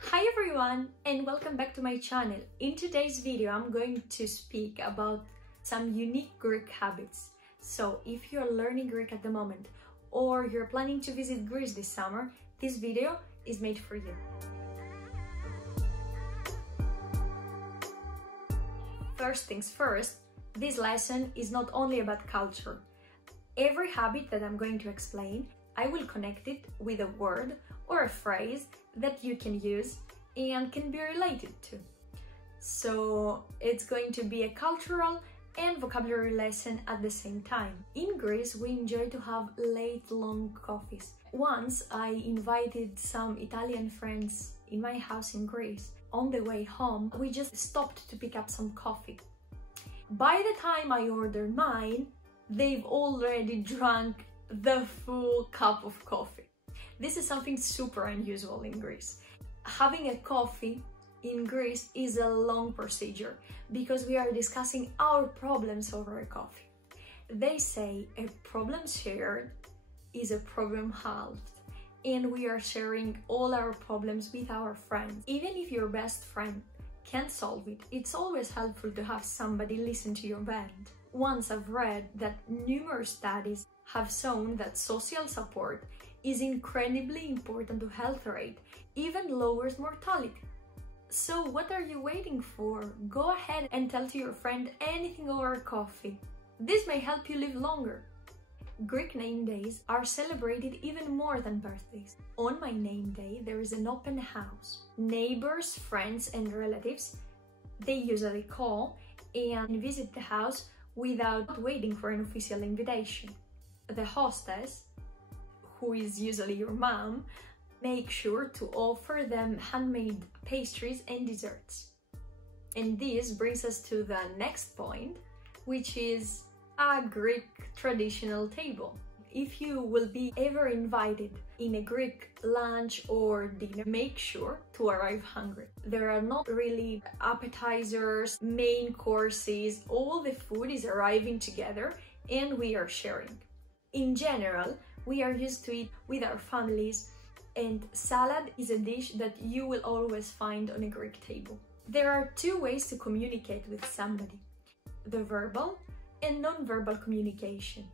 Hi everyone and welcome back to my channel. In today's video I'm going to speak about some unique Greek habits. So if you're learning Greek at the moment or you're planning to visit Greece this summer, this video is made for you. First things first, this lesson is not only about culture. Every habit that I'm going to explain, I will connect it with a word or a phrase that you can use and can be related to. So it's going to be a cultural and vocabulary lesson at the same time. In Greece, we enjoy to have late, long coffees. Once I invited some Italian friends in my house in Greece. On the way home, we just stopped to pick up some coffee. By the time I ordered mine, they've already drunk the full cup of coffee. This is something super unusual in Greece. Having a coffee in Greece is a long procedure because we are discussing our problems over a coffee. They say a problem shared is a problem halved, and we are sharing all our problems with our friends. Even if your best friend can't solve it, it's always helpful to have somebody listen to your vent. Once I've read that numerous studies have shown that social support is incredibly important to health rate, even lowers mortality. So what are you waiting for? Go ahead and tell to your friend anything over coffee. This may help you live longer. Greek name days are celebrated even more than birthdays. On my name day, there is an open house. Neighbors, friends, and relatives, they usually call and visit the house without waiting for an official invitation. The hostess, who is usually your mom, make sure to offer them handmade pastries and desserts. And this brings us to the next point, which is a Greek traditional table. If you will be ever invited in a Greek lunch or dinner, make sure to arrive hungry. There are not really appetizers, main courses, all the food is arriving together and we are sharing. In general, we are used to eat with our families, and salad is a dish that you will always find on a Greek table. There are two ways to communicate with somebody: the verbal and non-verbal communication,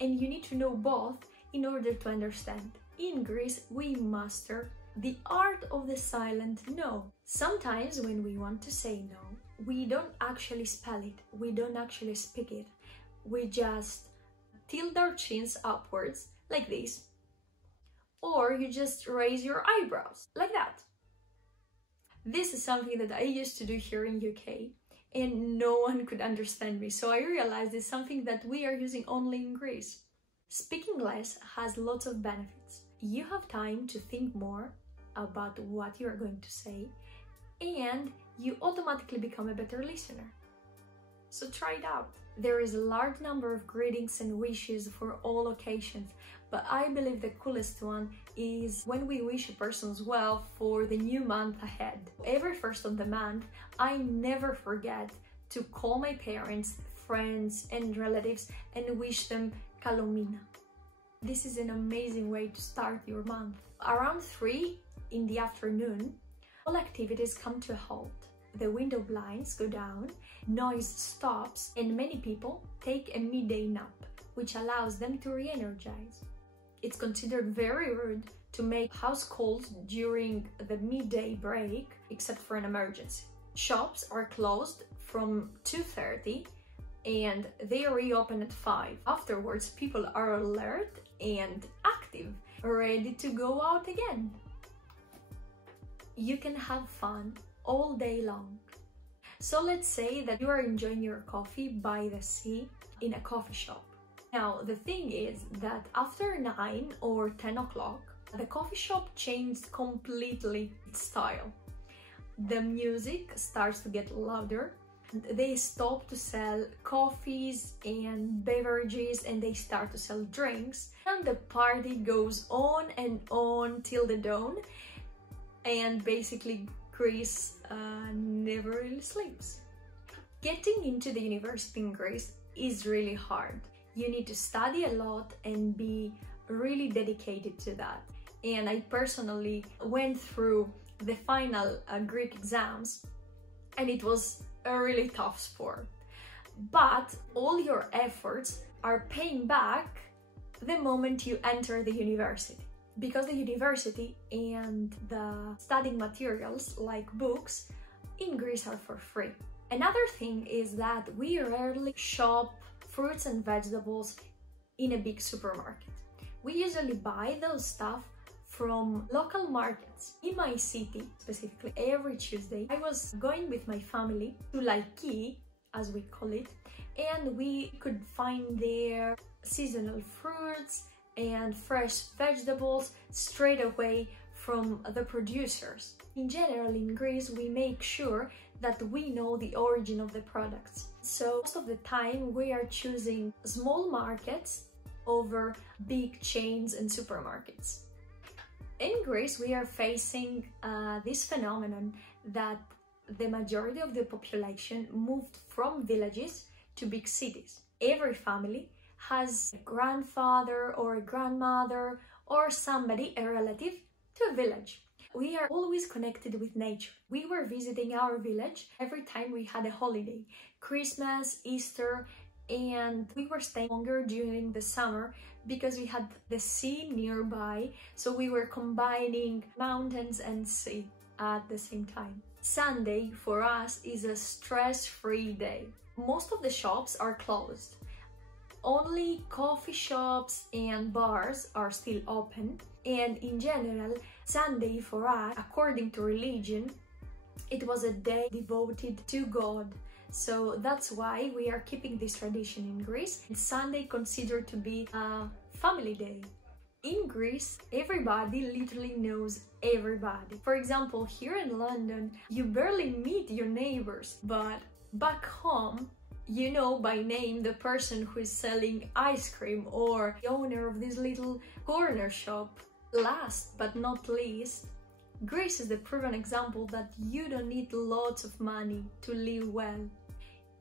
and you need to know both in order to understand. In Greece, we master the art of the silent no. Sometimes when we want to say no, we don't actually spell it, we don't actually speak it, we just tilt our chins upwards like this, or you just raise your eyebrows like that. This is something that I used to do here in UK and no one could understand me, so I realized it's something that we are using only in Greece. Speaking less has lots of benefits. You have time to think more about what you are going to say and you automatically become a better listener. So try it out. There is a large number of greetings and wishes for all occasions, but I believe the coolest one is when we wish a person well for the new month ahead. Every first of the month, I never forget to call my parents, friends, and relatives and wish them Kalomina. This is an amazing way to start your month. Around 3 in the afternoon, all activities come to a halt. The window blinds go down, noise stops, and many people take a midday nap, which allows them to re-energize. It's considered very rude to make house calls during the midday break, except for an emergency. Shops are closed from 2:30 and they reopen at 5. Afterwards, people are alert and active, ready to go out again. You can have fun all day long. So let's say that you are enjoying your coffee by the sea in a coffee shop. Now, the thing is that after 9 or 10 o'clock, the coffee shop changed completely its style. The music starts to get louder. They stop to sell coffees and beverages and they start to sell drinks. And the party goes on till the dawn. And basically, Greece never really sleeps. Getting into the university in Greece is really hard. You need to study a lot and be really dedicated to that. And I personally went through the final Greek exams, and it was a really tough sport. But all your efforts are paying back the moment you enter the university, because the university and the studying materials like books in Greece are for free. Another thing is that we rarely shop fruits and vegetables in a big supermarket. We usually buy those stuff from local markets. In my city, specifically, every Tuesday, I was going with my family to Laiki, as we call it, and we could find there seasonal fruits and fresh vegetables straight away from the producers. In general, in Greece, we make sure that we know the origin of the products. So most of the time we are choosing small markets over big chains and supermarkets. In Greece, we are facing this phenomenon that the majority of the population moved from villages to big cities. Every family has a grandfather or a grandmother or somebody, a relative, to a village. We are always connected with nature. We were visiting our village every time we had a holiday, Christmas, Easter, and we were staying longer during the summer because we had the sea nearby, so we were combining mountains and sea at the same time. Sunday for us is a stress-free day. Most of the shops are closed. Only coffee shops and bars are still open, and in general, Sunday for us, according to religion, it was a day devoted to God. So that's why we are keeping this tradition in Greece. And Sunday considered to be a family day. In Greece, everybody literally knows everybody. For example, here in London, you barely meet your neighbors, but back home, you know by name the person who is selling ice cream or the owner of this little corner shop. Last but not least, Greece is the proven example that you don't need lots of money to live well.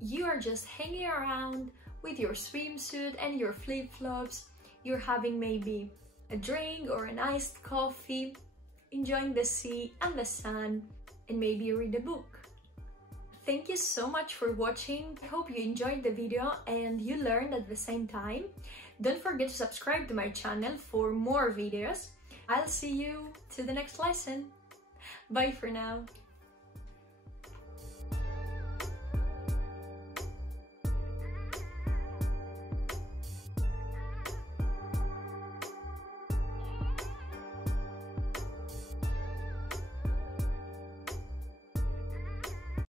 You are just hanging around with your swimsuit and your flip-flops. You're having maybe a drink or an iced coffee, enjoying the sea and the sun, and maybe you read a book. Thank you so much for watching. I hope you enjoyed the video and you learned at the same time. Don't forget to subscribe to my channel for more videos. I'll see you to the next lesson. Bye for now.